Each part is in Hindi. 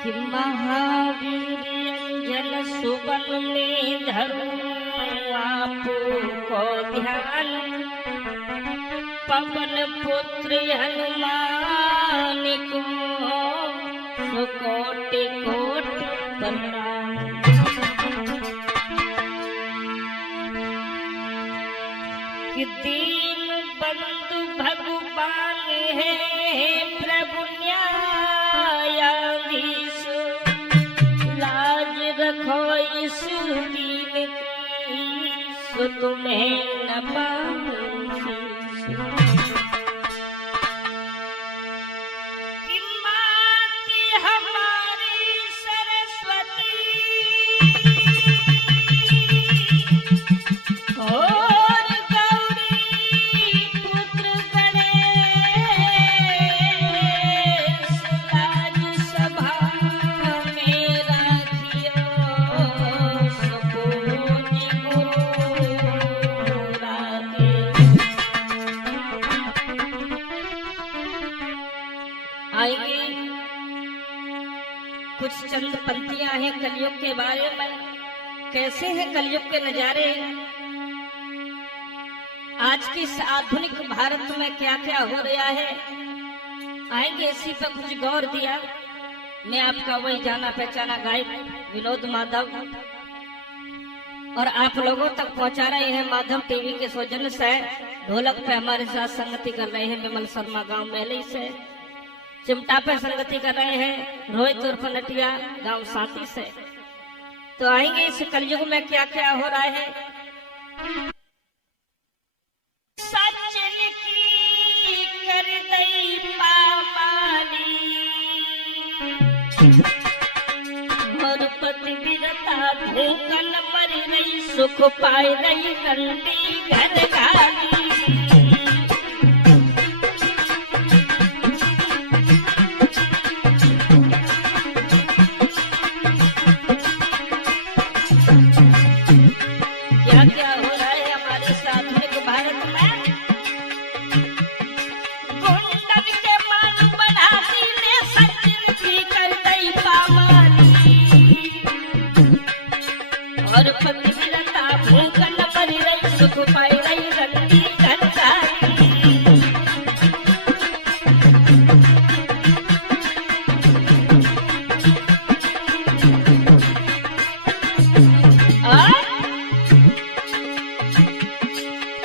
कि महावीर अंजन सुबन में धरूं आपको ध्यान, पवन पुत्र हनुमान को कोटि कोटि प्रणाम। कि दीन बंधु भगवान है प्रभु न्यायाधीश, लाज रखो इस दीन की सो तुम्हें न पाऊं। कुछ चंद पंक्तियां हैं कलयुग के बारे में। कैसे हैं कलयुग के नजारे, आज की इस आधुनिक भारत में क्या क्या हो रहा है, आएंगे इसी पर कुछ गौर दिया। मैं आपका वही जाना पहचाना गायक विनोद माधव, और आप लोगों तक पहुंचा रहे हैं माधव टीवी के सौजन्य से। ढोलक पे हमारे साथ संगति कर रहे हैं विमल शर्मा गांव मेहली से, चिमटा पे संगति कर रहे हैं रोहित उर्फ नटिया गांव साथी से। तो आएंगे इस कलयुग में क्या क्या हो रहा है। सचन की कर दई पामाली, और पति बिरता धोकन मर रही, सुख पाए रही नंदी घर गाली। और पति बिरता भूखन मर रही, सुख पाई रही रंगी घर गाली।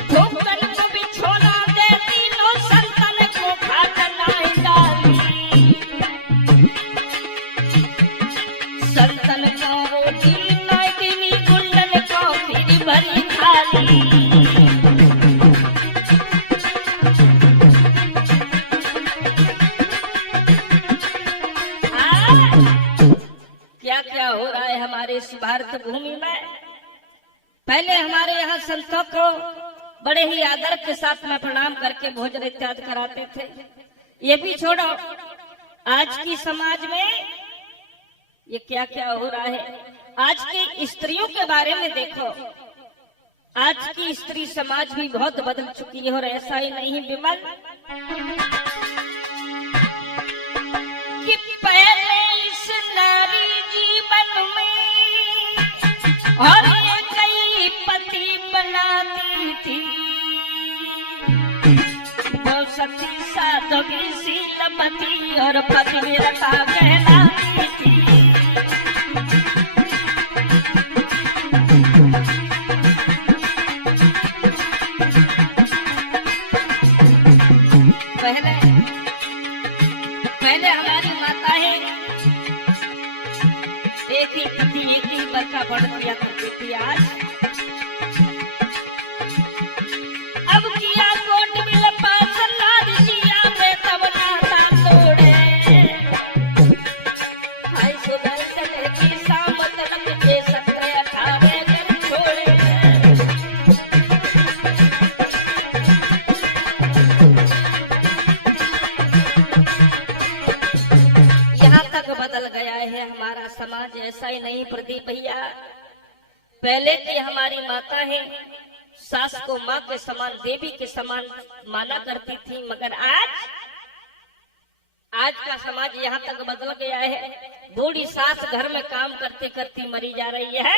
भूखन को बिछोना दे तीनों संतन को खाटनाई डाली, संतन को रोटी भरी थाली। क्या क्या हो रहा है हमारे इस भारत भूमि में। पहले हमारे यहाँ संतों को बड़े ही आदर के साथ में प्रणाम करके भोजन इत्यादि कराते थे। ये भी छोड़ो, आज की समाज में ये क्या क्या हो रहा है। आज की स्त्रियों के बारे में देखो, आज की स्त्री समाज भी बहुत बदल चुकी है। और ऐसा ही नहीं विमल कि पहले इस नारी जीवन में और ये कई पति बनाती थी, वो सती साध्वी शीलमती और पतिव्रता कहलाती थी। पहले हमारी माता है एक ही पति एक ही वर का बढ़ दिया करती थी। आज अब किया कोट मिल पास नारिया में तब नाता तोड़े, हाय सुदर्शन की सामत रंग के 17-18 दिन छोड़े। बदल गया है हमारा समाज। ऐसा ही नहीं प्रदीप भैया, पहले की हमारी माता है सास को माँ के समान, देवी के समान माना करती थी, मगर आज का समाज यहाँ तक बदल गया है। बूढ़ी सास घर में काम करती करती मरी जा रही है,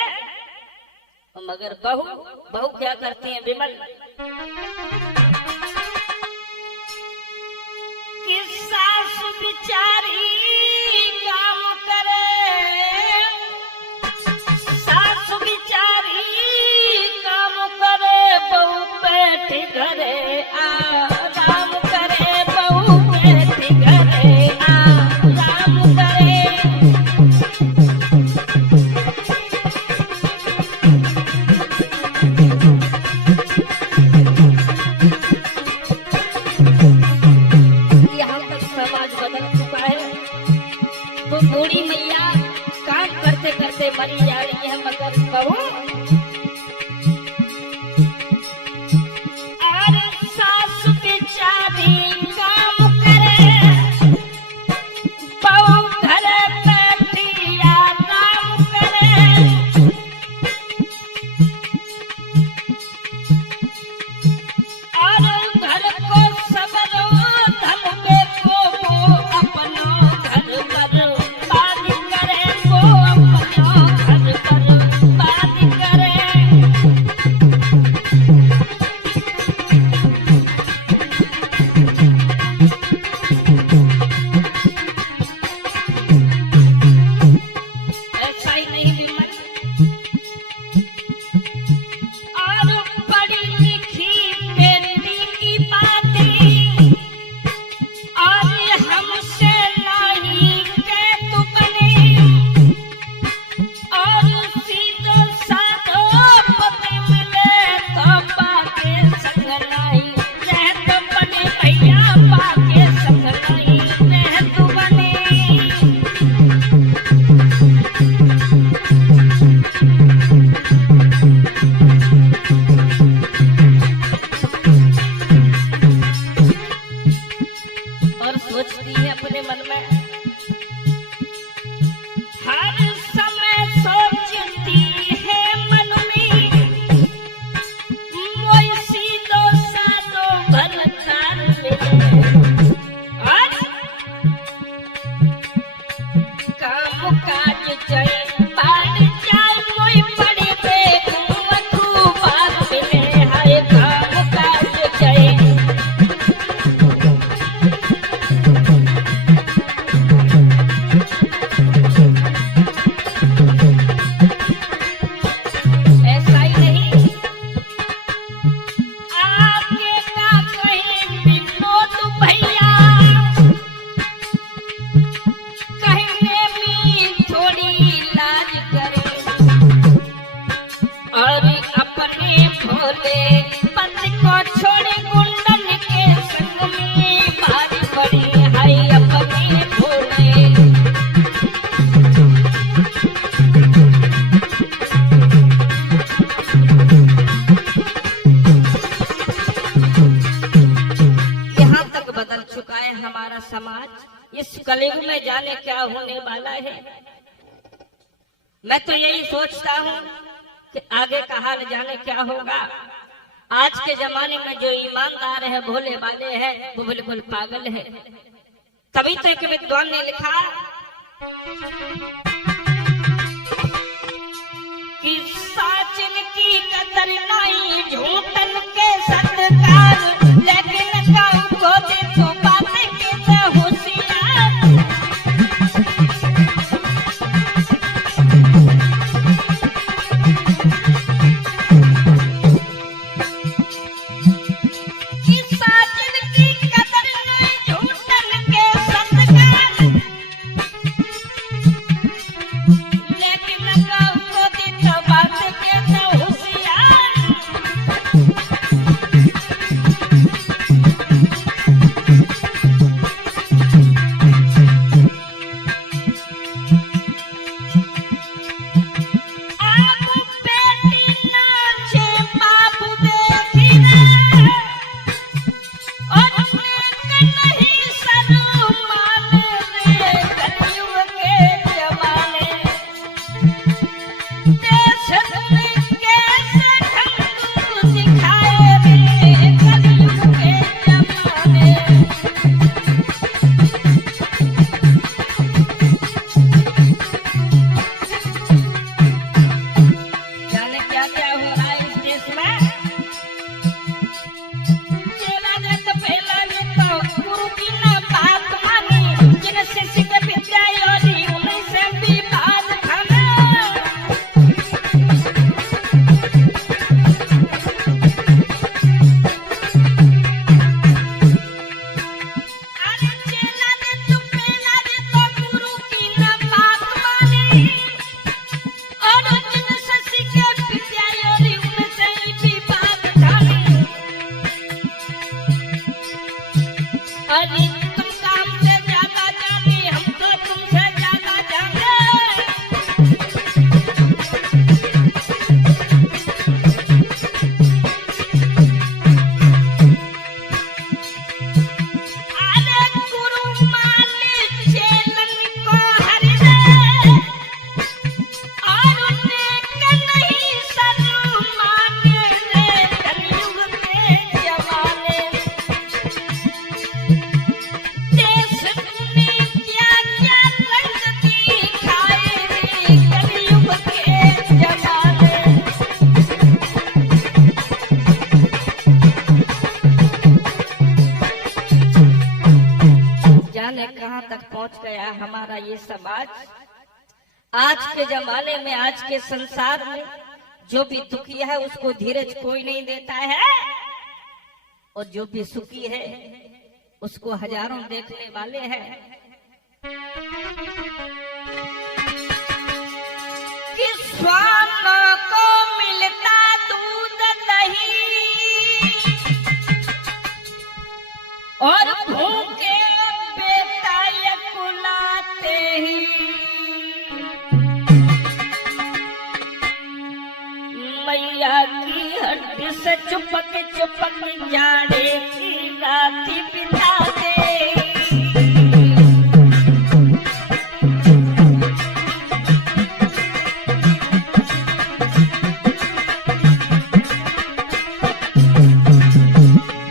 मगर बहू क्या करती है विमल, कि सास बिचारी काम करे, सास बिचारी काम करे, बहू बैठी घरे आराम करे, बहू बैठी घरे आराम करे। यहाँ तक समाज बदल चुका है, तो बूढ़ी मैया काम करते करते मरी जा रही है, मगर बहू इस कलयुग में जाने क्या होने वाला है। मैं तो यही सोचता हूँ कि आगे का हाल जाने क्या होगा। आज के जमाने में जो ईमानदार है, भोले वाले हैं, वो बिल्कुल पागल है। तभी तो एक विद्वान ने लिखा कि साचिन की कदर नहीं, झूठन के सत्कार, लेकिन काम को देखो बातें के होशियार। कि साचिन की कदर नहीं, झूठन के सत्कार, लेकिन काम को देखो बातें के होशियार। समाज, आज के जमाने में, आज के संसार में जो भी दुखी है उसको धीरज कोई नहीं देता है, और जो भी सुखी है उसको हजारों देखने वाले हैं। कि स्वान को मिलता दूध दही और भूखे बेटा कुलाते ही, मैया की हड्डी से चुपक चुपक जाने की रात बिताते।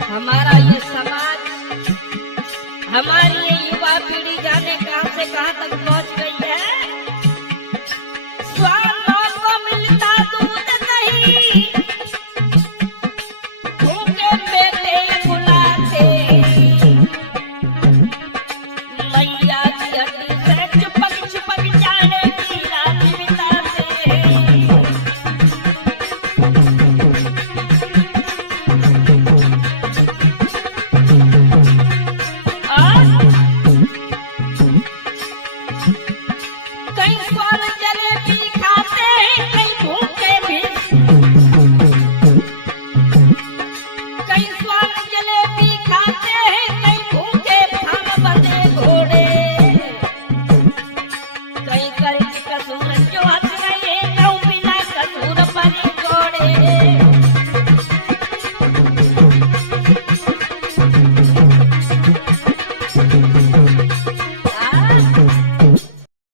हमारा ये समाज, हमारी ये युवा पीढ़ी जाने कहां से कहां तक पहुंच गई है। स्वानों को मिलता दूध नहीं, भूखे बेटे बुलाते, मैया की हड्डी से चुपक चुपक जाने की रात बिताते। कहीं स्वाल जले